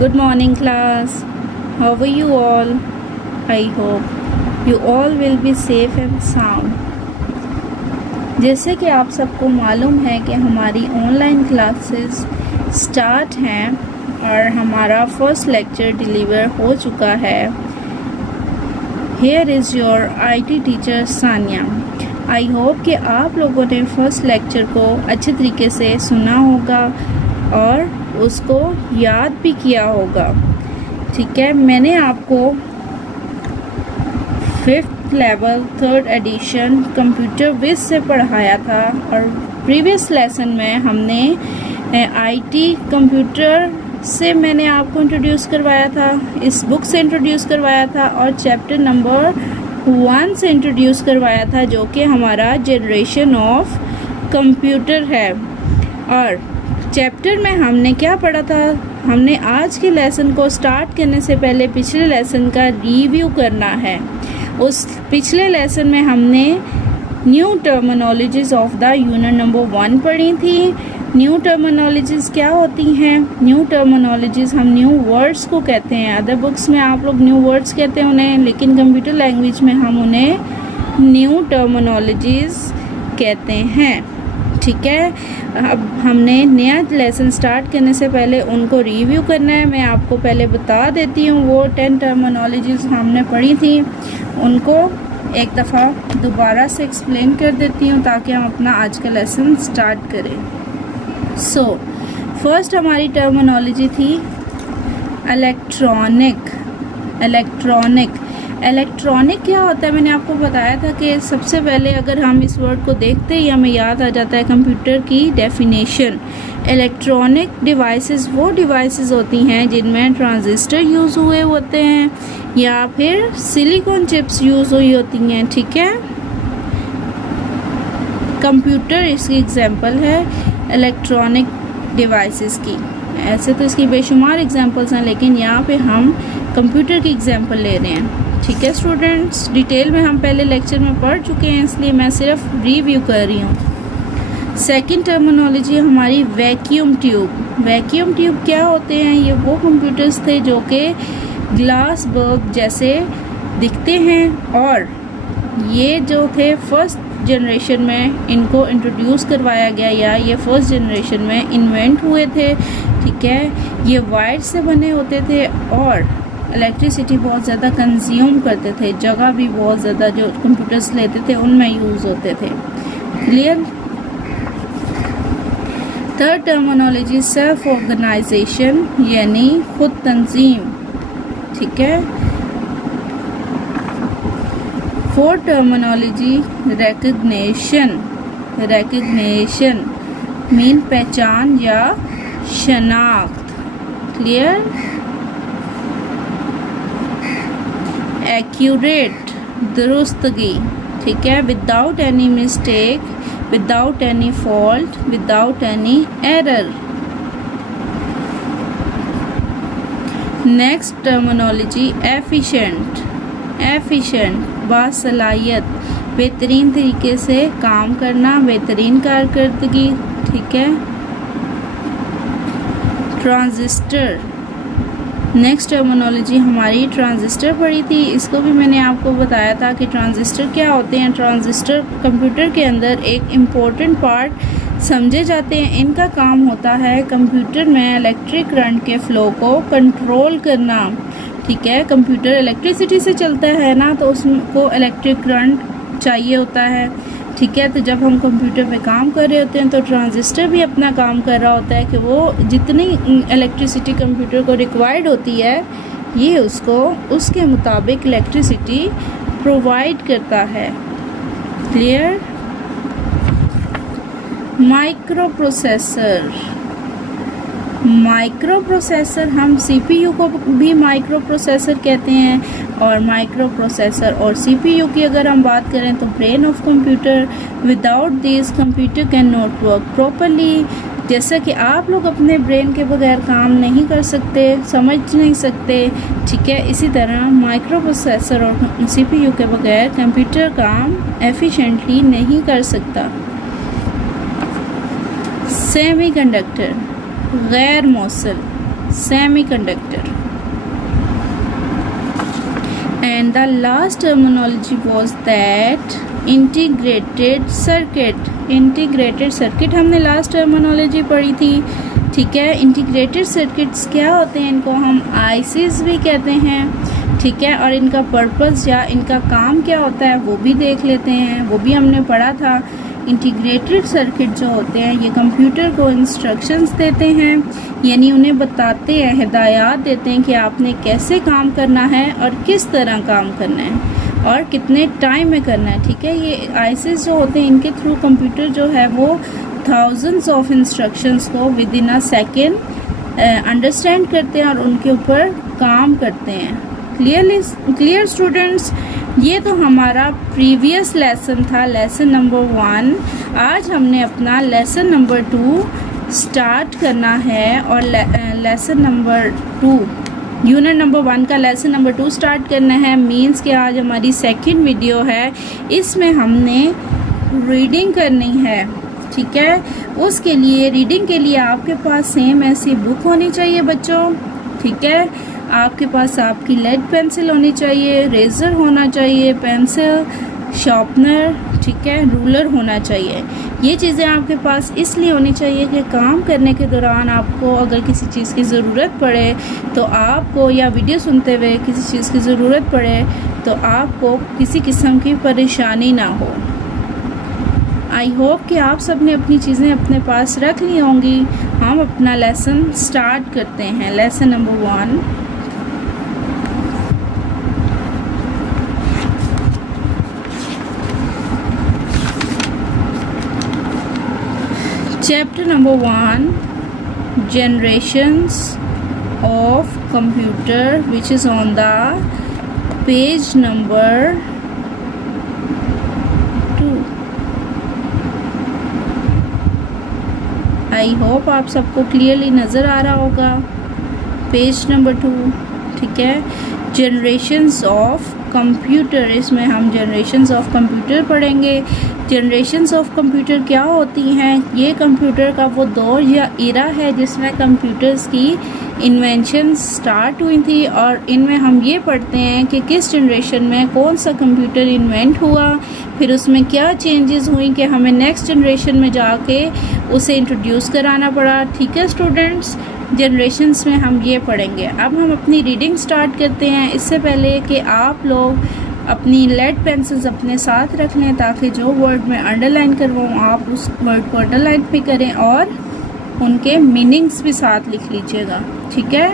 Good morning class. How are you all? I hope you all will be safe and sound. जैसे कि आप सबको मालूम है कि हमारी ऑनलाइन क्लासेस स्टार्ट हैं और हमारा फर्स्ट लेक्चर डिलीवर हो चुका है. Here is your IT teacher Sania. I hope कि आप लोगों ने फर्स्ट लेक्चर को अच्छे तरीके से सुना होगा और उसको याद भी किया होगा. ठीक है, मैंने आपको 5th level 3rd addition computer Vij से पढ़ाया था और प्रीवियस लेसन में हमने आईटी कंप्यूटर से मैंने आपको इंट्रोड्यूस करवाया था, इस बुक से इंट्रोड्यूस करवाया था और चैप्टर नंबर 1 से इंट्रोड्यूस करवाया था जो कि हमारा जनरेशन ऑफ कंप्यूटर है. और चैप्टर में हमने क्या पढ़ा था, हमने आज के लेसन को स्टार्ट करने से पहले पिछले लेसन का रिव्यू करना है. उस पिछले लेसन में हमने new terminologies of the unit number 1 पढ़ी थी. न्यू टर्मिनोलॉजीज क्या होती हैं? न्यू टर्मिनोलॉजीज हम न्यू वर्ड्स को कहते हैं. अदर बुक्स में आप लोग न्यू वर्ड्स कहते हैं उन्हें, लेकिन कंप्यूटर लैंग्वेज में हम उन्हें न्यू टर्मिनोलॉजीज कहते हैं. ठीक है, अब हमने नया लेसन स्टार्ट करने से पहले उनको रिव्यू करना है. मैं आपको पहले बता देती हूँ वो 10 टर्मिनोलॉजीज हमने पढ़ी थी, उनको एक दफ़ा दोबारा से एक्सप्लेन कर देती हूँ ताकि हम अपना आज का लेसन स्टार्ट करें. सो फर्स्ट हमारी टर्मिनोलॉजी थी इलेक्ट्रॉनिक. इलेक्ट्रॉनिक क्या होता है? मैंने आपको बताया था कि सबसे पहले अगर हम इस वर्ड को देखते ही हमें याद आ जाता है कंप्यूटर की डेफिनेशन. इलेक्ट्रॉनिक डिवाइसेस वो डिवाइसेस होती हैं जिनमें ट्रांजिस्टर यूज़ हुए होते हैं या फिर सिलिकॉन चिप्स यूज़ हुई होती हैं. ठीक है, कंप्यूटर इसकी एग्जांपल है इलेक्ट्रॉनिक डिवाइसेस की. ऐसे तो इसकी बेशुमार एग्जांपल्स हैं लेकिन यहाँ पे हम कंप्यूटर की एग्जांपल ले रहे हैं. ठीक है स्टूडेंट्स, डिटेल में हम पहले लेक्चर में पढ़ चुके हैं इसलिए मैं सिर्फ रिव्यू कर रही हूँ. सेकंड टर्मिनोलॉजी हमारी वैक्यूम ट्यूब. वैक्यूम ट्यूब क्या होते हैं? ये वो कंप्यूटर्स थे जो कि ग्लास बल्ब जैसे दिखते हैं और ये जो थे फर्स्ट जनरेशन में इनको इंट्रोड्यूस करवाया गया या ये फर्स्ट जनरेशन में इन्वेंट हुए थे. ठीक है, ये वायर से बने होते थे और इलेक्ट्रिसिटी बहुत ज़्यादा कंज्यूम करते थे. जगह भी बहुत ज़्यादा जो कंप्यूटर्स लेते थे उनमें यूज़ होते थे. Clear. Third terminology self organisation यानी खुद तंजीम. ठीक है. फोर्थ टर्मिनोलॉजी रिकग्निशन मीन पहचान या शनाख्त. क्लियर. एक्यूरेट दुरुस्तगी. ठीक है, without any mistake, without any fault, without any error. Next terminology efficient बासलाहियत, बेहतरीन तरीके से काम करना, बेहतरीन कारकर्दगी. ठीक है. ट्रांजिस्टर. नेक्स्ट टर्मिनोलॉजी हमारी ट्रांजिस्टर पढ़ी थी. इसको भी मैंने आपको बताया था कि ट्रांजिस्टर क्या होते हैं. ट्रांजिस्टर कंप्यूटर के अंदर एक इम्पोर्टेंट पार्ट समझे जाते हैं. इनका काम होता है कंप्यूटर में इलेक्ट्रिक करंट के फ्लो को कंट्रोल करना. ठीक है, कंप्यूटर इलेक्ट्रिसिटी से चलता है ना, तो उसको इलेक्ट्रिक करंट चाहिए होता है. ठीक है, तो जब हम कंप्यूटर पे काम कर रहे होते हैं तो ट्रांजिस्टर भी अपना काम कर रहा होता है कि वो जितनी इलेक्ट्रिसिटी कंप्यूटर को रिक्वायर्ड होती है ये उसको उसके मुताबिक इलेक्ट्रिसिटी प्रोवाइड करता है. क्लियर. माइक्रो प्रोसेसर हम सीपीयू को भी माइक्रो प्रोसेसर कहते हैं और माइक्रो प्रोसेसर और सीपीयू की अगर हम बात करें तो brain of computer. Without this computer can not work properly. जैसा कि आप लोग अपने ब्रेन के बगैर काम नहीं कर सकते, समझ नहीं सकते. ठीक है, इसी तरह माइक्रो प्रोसेसर और सीपीयू के बगैर कंप्यूटर काम एफिशिएंटली नहीं कर सकता. सेमीकंडक्टर गैर मौसल semiconductor. And the last terminology was that integrated circuit. integrated circuit हमने लास्ट टर्मिनोलॉजी पढ़ी थी, ठीक है। इंटीग्रेटेड सर्किट्स क्या होते हैं, इनको हम आईसीज भी कहते हैं, ठीक है। और इनका पर्पस या इनका काम क्या होता है वो भी देख लेते हैं, वो भी हमने पढ़ा था। इंटीग्रेटेड सर्किट जो होते हैं ये कंप्यूटर को इंस्ट्रक्शंस देते हैं, यानी उन्हें बताते हैं, हिदायत देते हैं कि आपने कैसे काम करना है और किस तरह काम करना है और कितने टाइम में करना है, ठीक है। ये आईसीज जो होते हैं इनके थ्रू कंप्यूटर जो है वो थाउजेंड्स ऑफ इंस्ट्रक्शंस को with in a second understand करते हैं और उनके ऊपर काम करते हैं। क्लियर स्टूडेंट्स, ये तो हमारा प्रीवियस लेसन था, लेसन नंबर 1। आज हमने अपना लेसन नंबर 2 स्टार्ट करना है और लेसन नंबर 2 यूनिट नंबर 1 का लेसन नंबर 2 स्टार्ट करना है। मीन्स कि आज हमारी सेकंड वीडियो है, इसमें हमने रीडिंग करनी है, ठीक है। उसके लिए रीडिंग के लिए आपके पास सेम ऐसी बुक होनी चाहिए बच्चों, ठीक है। आपके पास आपकी लेड पेंसिल होनी चाहिए, रेजर होना चाहिए, पेंसिल, शार्पनर, ठीक है, रूलर होना चाहिए। ये चीज़ें आपके पास इसलिए होनी चाहिए कि काम करने के दौरान आपको अगर किसी चीज़ की ज़रूरत पड़े तो आपको, या वीडियो सुनते हुए किसी चीज़ की ज़रूरत पड़े तो आपको किसी किस्म की परेशानी ना हो। आई होप कि आप सब ने अपनी चीज़ें अपने पास रख ली होंगी। हम अपना लेसन स्टार्ट करते हैं, lesson number 1। Chapter number 1, Generations of Computer, which is on the page number 2. I hope आप सबको क्लियरली नज़र आ रहा होगा। पेज नंबर 2, ठीक है। जनरेशन्स ऑफ कंप्यूटर, इसमें हम जनरेशन्स ऑफ कंप्यूटर पढ़ेंगे। जनरेशन्स ऑफ कंप्यूटर क्या होती हैं? ये कंप्यूटर का वो दौर या इरा है जिसमें कंप्यूटर्स की इन्वेंशन स्टार्ट हुई थी, और इनमें हम ये पढ़ते हैं कि किस जनरेशन में कौन सा कंप्यूटर इन्वेंट हुआ, फिर उसमें क्या चेंजेस हुई कि हमें नेक्स्ट जनरेशन में जाके उसे इंट्रोड्यूस कराना पड़ा, ठीक है स्टूडेंट्स। जनरेशन्स में हम ये पढ़ेंगे। अब हम अपनी रीडिंग स्टार्ट करते हैं। इससे पहले कि आप लोग अपनी लेड पेंसिल्स अपने साथ रख लें ताकि जो वर्ड मैं अंडरलाइन करवाऊँ आप उस वर्ड को अंडरलाइन भी करें और उनके मीनिंग्स भी साथ लिख लीजिएगा, ठीक है।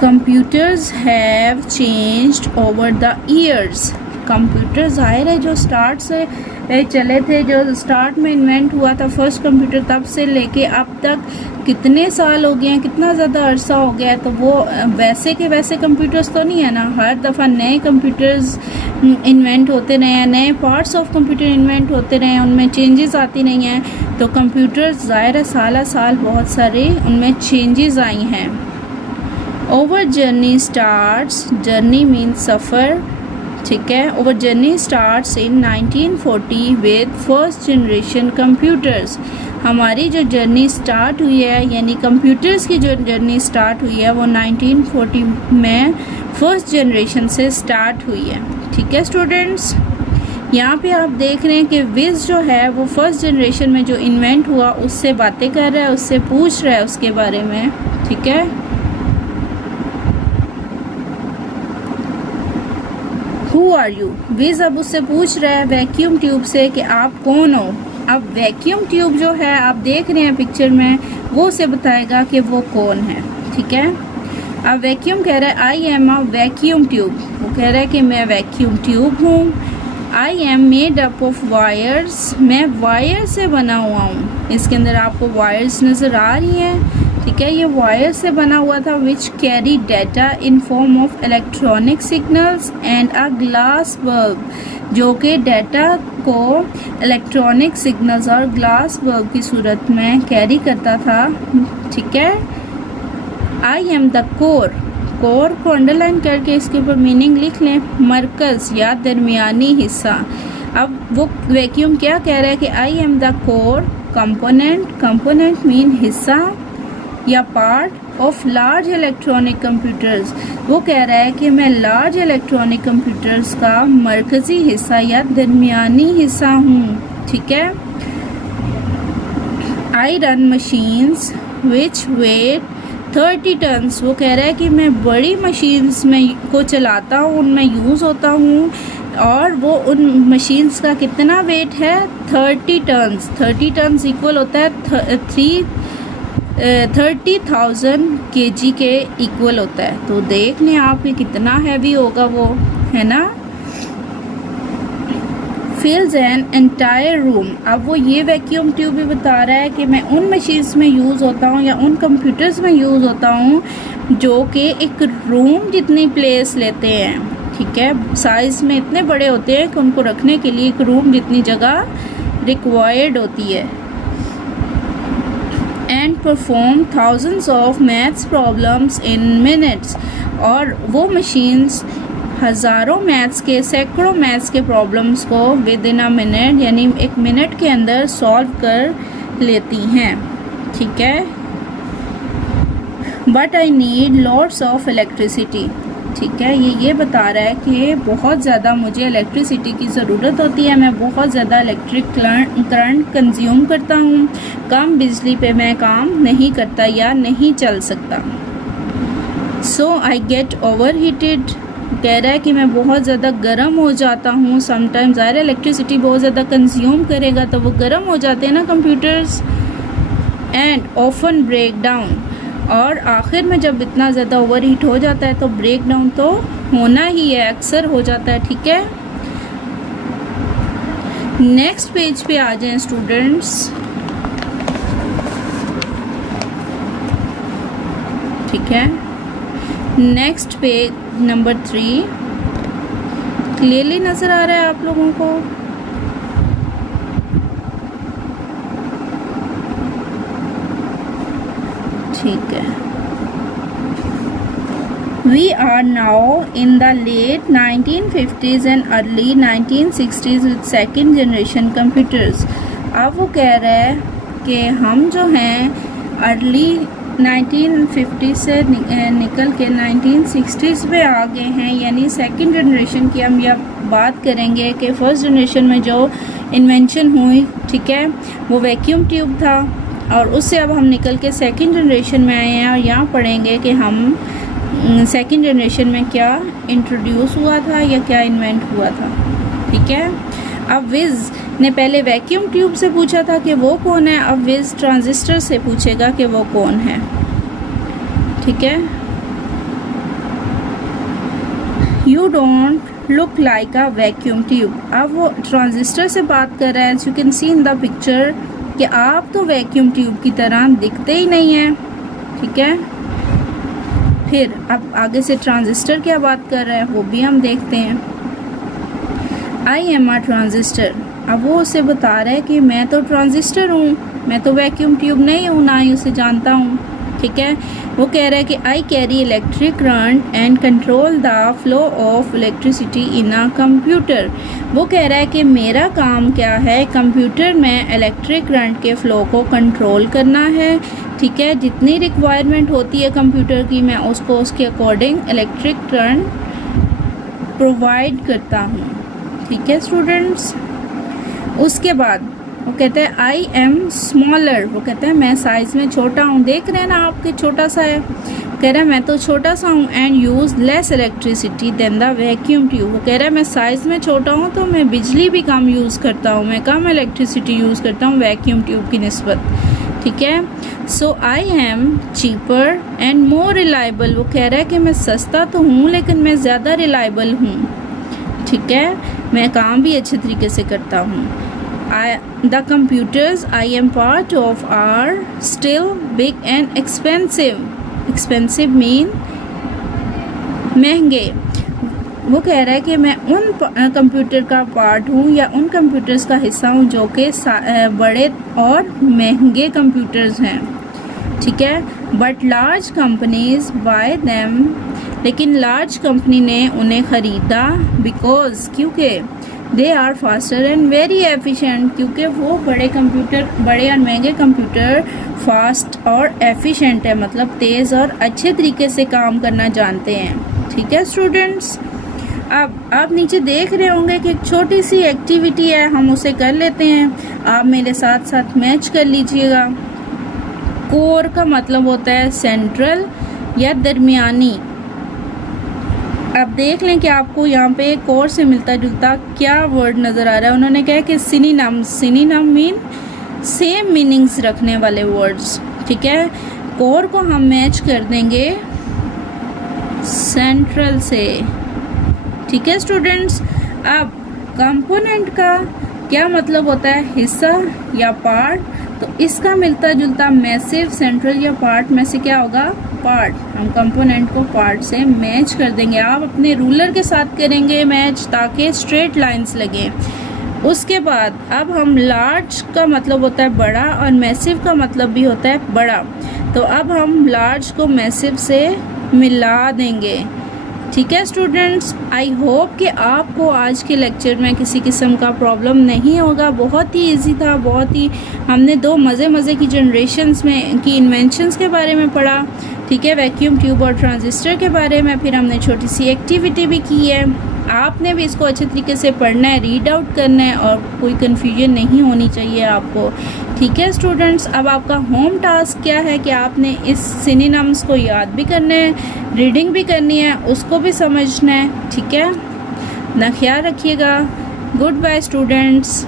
Computers have changed over the years. Computer ज़ाहिर है जो स्टार्ट से चले थे, जो स्टार्ट में इन्वेंट हुआ था फर्स्ट कंप्यूटर, तब से लेके अब तक कितने साल हो गए हैं, कितना ज़्यादा अरसा हो गया है। तो वो वैसे के वैसे कंप्यूटर्स तो नहीं है ना, हर दफ़ा नए कंप्यूटर्स इन्वेंट होते रहे हैं, नए पार्ट्स ऑफ कंप्यूटर इन्वेंट होते रहे हैं, उनमें चेंजेस आती नहीं हैं। तो कंप्यूटर्स ज़ाहिर है साल साल बहुत सारे उनमें चेंजेस आई हैं। Our journey starts, journey means सफ़र, ठीक है। Our journey starts in 1940 with first generation computers. हमारी जो जर्नी स्टार्ट हुई है, यानी कंप्यूटर्स की जो जर्नी स्टार्ट हुई है वो 1940 में फर्स्ट जनरेशन से स्टार्ट हुई है, ठीक है स्टूडेंट्स। यहाँ पे आप देख रहे हैं कि विज जो है वो फर्स्ट जनरेशन में जो इन्वेंट हुआ उससे बातें कर रहा है, उससे पूछ रहा है उसके बारे में, ठीक है। Who are you? विज अब उससे पूछ रहा है वैक्यूम ट्यूब से कि आप कौन हो। अब वैक्यूम ट्यूब जो है आप देख रहे हैं पिक्चर में, वो उसे बताएगा कि वो कौन है, ठीक है। अब वैक्यूम कह रहा है I am a vacuum tube, वो कह रहा है कि मैं वैक्यूम ट्यूब हूँ। I am made up of wires, मैं वायर से बना हुआ हूँ। इसके अंदर आपको वायर्स नज़र आ रही हैं, ठीक है। ये वायर से बना हुआ था which carry data in form of electronic signals and a glass bulb, जो कि डाटा को इलेक्ट्रॉनिक सिग्नल्स और ग्लास बल्ब की सूरत में कैरी करता था, ठीक है। I am the core, core को अंडरलाइन करके इसके ऊपर मीनिंग लिख लें, मरकज़ या दरमियानी हिस्सा। अब वो वैक्यूम क्या कह रहा है कि I am the core component, component mean हिस्सा, या part of large electronic computers. वो कह रहा है कि मैं लार्ज इलेक्ट्रॉनिक कंप्यूटर्स का मरकजी हिस्सा या दरमियानी हिस्सा हूँ। ठीक है। I run machines which weight 30 tons. वो कह रहा है कि मैं बड़ी मशीन्स में को चलाता हूँ, उनमें यूज़ होता हूँ, और वो उन मशीन्स का कितना वेट है 30 टन्स। 30 टन्स इक्वल होता है 30,000 kg के इक्वल होता है। तो देख लें आप कि कितना हैवी होगा वो, है ना। फिल्स एन एंटायर रूम। अब वो ये वैक्यूम ट्यूब भी बता रहा है कि मैं उन मशीन्स में यूज़ होता हूँ या उन कंप्यूटर्स में यूज़ होता हूँ जो कि एक रूम जितनी प्लेस लेते हैं। ठीक है, साइज में इतने बड़े होते हैं कि उनको रखने के लिए एक रूम जितनी जगह रिक्वायर्ड होती है। And perform thousands of maths problems in minutes. और वो मशीन्स हज़ारों मैथ्स के, सैकड़ों मैथ्स के प्रॉब्लम्स को विद इन अ मिनट, यानी एक मिनट के अंदर सॉल्व कर लेती हैं। ठीक है। But I need lots of electricity. ठीक है, ये बता रहा है कि बहुत ज़्यादा मुझे इलेक्ट्रिसिटी की ज़रूरत होती है, मैं बहुत ज़्यादा इलेक्ट्रिक करंट कंज्यूम करता हूँ, कम बिजली पे मैं काम नहीं करता या नहीं चल सकता। सो आई गेट ओवर हीटेड। कह रहा है कि मैं बहुत ज़्यादा गर्म हो जाता हूँ। समटाइम्स ज़ाहिर इलेक्ट्रिसिटी बहुत ज़्यादा कंज्यूम करेगा तो वो गर्म हो जाते हैं ना computers. And often break down. और आखिर में जब इतना ज़्यादा ओवर हीट हो जाता है तो ब्रेक डाउन तो होना ही है, अक्सर हो जाता है। ठीक है। नेक्स्ट पेज पे आ जाएं स्टूडेंट्स। ठीक है, नेक्स्ट पेज नंबर 3 क्लियरली नजर आ रहा है आप लोगों को? ठीक है। We are now in the late 1950s and early 1960s with second generation computers। अब वो कह रहा है कि हम जो हैं अर्ली 1950 से निकल के 1960s में आ गए हैं, यानी सेकंड जनरेशन की हम यह बात करेंगे कि फर्स्ट जनरेशन में जो इन्वेंशन हुई, ठीक है, वो वैक्यूम ट्यूब था, और उससे अब हम निकल के सेकंड जनरेशन में आए हैं और यहाँ पढ़ेंगे कि हम सेकंड जनरेशन में क्या इंट्रोड्यूस हुआ था या क्या इन्वेंट हुआ था। ठीक है। अब विज ने पहले वैक्यूम ट्यूब से पूछा था कि वो कौन है, अब विज ट्रांजिस्टर से पूछेगा कि वो कौन है। ठीक है। You don't look like a vacuum tube. अब वो ट्रांजिस्टर से बात कर रहा है। You can see in the picture कि आप तो वैक्यूम ट्यूब की तरह दिखते ही नहीं हैं। ठीक है। फिर अब आगे से ट्रांजिस्टर क्या बात कर रहा है वो भी हम देखते हैं। I am a transistor. अब वो उसे बता रहा है कि मैं तो ट्रांजिस्टर हूँ, मैं तो वैक्यूम ट्यूब नहीं हूँ, ना ही उसे जानता हूँ। ठीक है। वो कह रहा है कि I carry electric current and control the flow of electricity in a computer. वो कह रहा है कि मेरा काम क्या है, कंप्यूटर में इलेक्ट्रिक करंट के फ्लो को कंट्रोल करना है। ठीक है। जितनी रिक्वायरमेंट होती है कंप्यूटर की, मैं उसको उसके अकॉर्डिंग इलेक्ट्रिक करंट प्रोवाइड करता हूँ। ठीक है स्टूडेंट्स। उसके बाद वो कहते हैं आई एम स्मॉलर। वो कहते हैं मैं साइज में छोटा हूँ। देख रहे हैं ना आपके, छोटा सा है। कह रहा है मैं तो छोटा सा हूँ। And use less electricity than the vacuum tube. वो कह रहा है मैं साइज में छोटा हूँ तो मैं बिजली भी कम यूज करता हूँ, मैं कम इलेक्ट्रिसिटी यूज करता हूँ वैक्यूम ट्यूब की निस्बत। ठीक है। So I am cheaper and more reliable. वो कह रहा है कि मैं सस्ता तो हूँ लेकिन मैं ज़्यादा रिलायबल हूँ। ठीक है। मैं काम भी अच्छे तरीके से करता हूँ। The computers I am part of are still big and expensive. Expensive mean महंगे। वो कह रहा है कि मैं उन कंप्यूटर का पार्ट हूँ या उन कंप्यूटर्स का हिस्सा हूँ जो कि बड़े और महंगे कंप्यूटर्स हैं। ठीक है। But large companies buy them. लेकिन लार्ज कंपनी ने उन्हें ख़रीदा बिकॉज, क्योंकि they are faster and very efficient, क्योंकि वो बड़े और महंगे कंप्यूटर फास्ट और एफिशिएंट है, मतलब तेज़ और अच्छे तरीके से काम करना जानते हैं। ठीक है स्टूडेंट्स, अब आप नीचे देख रहे होंगे कि एक छोटी सी एक्टिविटी है, हम उसे कर लेते हैं। आप मेरे साथ साथ मैच कर लीजिएगा। कोर का मतलब होता है सेंट्रल या दरमियानी। अब देख लें कि आपको यहाँ पे कोर से मिलता जुलता क्या वर्ड नज़र आ रहा है। उन्होंने कहा कि सिनोनिम मीन सेम मीनिंग्स रखने वाले वर्ड्स। ठीक है, कोर को हम मैच कर देंगे सेंट्रल से। ठीक है स्टूडेंट्स, अब कंपोनेंट का क्या मतलब होता है, हिस्सा या पार्ट। तो इसका मिलता जुलता मैसिव सेंट्रल या पार्ट में से क्या होगा, पार्ट। हम कंपोनेंट को पार्ट से मैच कर देंगे। आप अपने रूलर के साथ करेंगे मैच ताकि स्ट्रेट लाइंस लगे। उसके बाद अब हम लार्ज का मतलब होता है बड़ा और मैसिव का मतलब भी होता है बड़ा। तो अब हम लार्ज को मैसिव से मिला देंगे। ठीक है स्टूडेंट्स, आई होप कि आपको आज के लेक्चर में किसी किस्म का प्रॉब्लम नहीं होगा। बहुत ही इजी था, बहुत ही हमने दो मज़े की जनरेशन्स में की इन्वेंशंस के बारे में पढ़ा। ठीक है, वैक्यूम ट्यूब और ट्रांजिस्टर के बारे में, फिर हमने छोटी सी एक्टिविटी भी की है। आपने भी इसको अच्छे तरीके से पढ़ना है, रीड आउट करना है और कोई कन्फ्यूजन नहीं होनी चाहिए आपको। ठीक है स्टूडेंट्स, अब आपका होम टास्क क्या है कि आपने इस सिनोनिम्स को याद भी करना है, रीडिंग भी करनी है, उसको भी समझना है। ठीक है, अपना ख्याल रखिएगा। Good bye students.